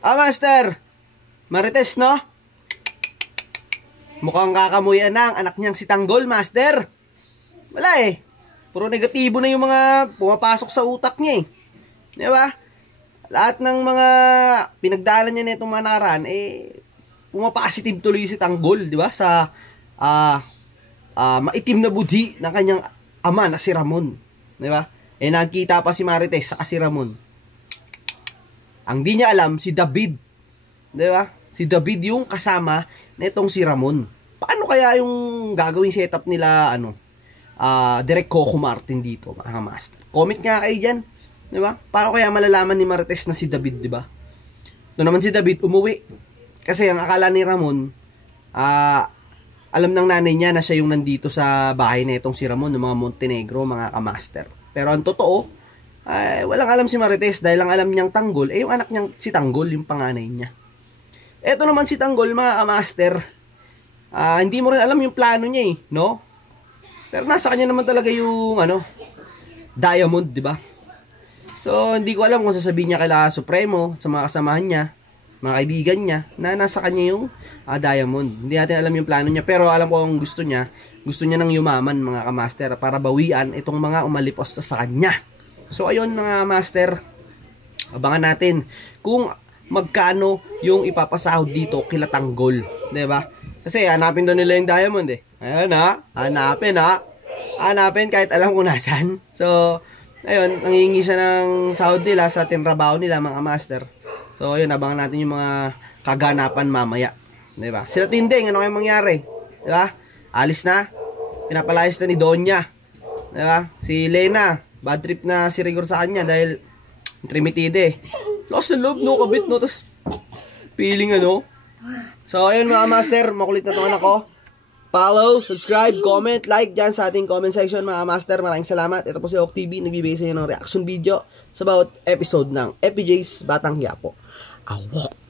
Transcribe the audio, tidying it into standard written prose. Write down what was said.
Master! Marites, no? Mukhang kakamuyan na ang anak niyang si Tanggol, Master. Wala eh. Puro negatibo na yung mga pumapasok sa utak niya eh. Di ba? Lahat ng mga pinagdaanan niya na itong mga nakaraan, pumapositive tuloy si Tanggol, di ba? Sa maitim na budhi ng kanyang ama na si Ramon. Di ba? Nakita pa si Marites sa si Ramon. Ang di niya alam, si David. Di ba? Si David yung kasama na itong si Ramon. Paano kaya yung gagawing setup nila, Direk Coco Martin dito, mga master? Comment nga kayo dyan. Di ba? Paano kaya malalaman ni Marites na si David, di ba? Ito naman si David, umuwi. Kasi ang akala ni Ramon, alam ng nanay niya na siya yung nandito sa bahay na itong si Ramon, ng mga Montenegro, mga kamaster. Pero ang totoo, walang alam si Marites dahil ang alam niyang Tanggol, yung anak niyang si Tanggol, yung panganay niya. Eto naman si Tanggol, mga kamaster, hindi mo rin alam yung plano niya no? Pero nasa kanya naman talaga yung, Diamond, di ba? So, hindi ko alam kung sasabihin niya kay Supremo, sa mga kasamahan niya, mga kaibigan niya, na nasa kanya yung Diamond. Hindi natin alam yung plano niya, pero alam ko kung gusto niya ng yumaman, mga kamaster, para bawian itong mga umalipos sa kanya. So, ayun, mga master, abangan natin kung magkano yung ipapasahod dito kila Tanggol, diba? Kasi hanapin doon nila yung Diamond Ayun hanapin kahit alam kung nasan. So, ayun, nangingi siya ng sahod nila sa tinrabaho nila, mga master. So, ayun, abangan natin yung mga kaganapan mamaya, diba? Sila Tinding, ano kayong mangyari? Diba? Alis na, pinapalayas na ni Donya, diba? Si Lena, bad trip na si Rigor sa kanya dahil trimitide. Lost the love, no, kabit, no, tapos feeling, So, ayun, mga master, makulit na itong anak ko. Follow, subscribe, comment, like dyan sa ating comment section, mga master. Maraming salamat. Ito po si Oak TV, nagbibigay sa inyo ng reaction video sa bawat episode ng FPJ's Batang Quiapo. Awok!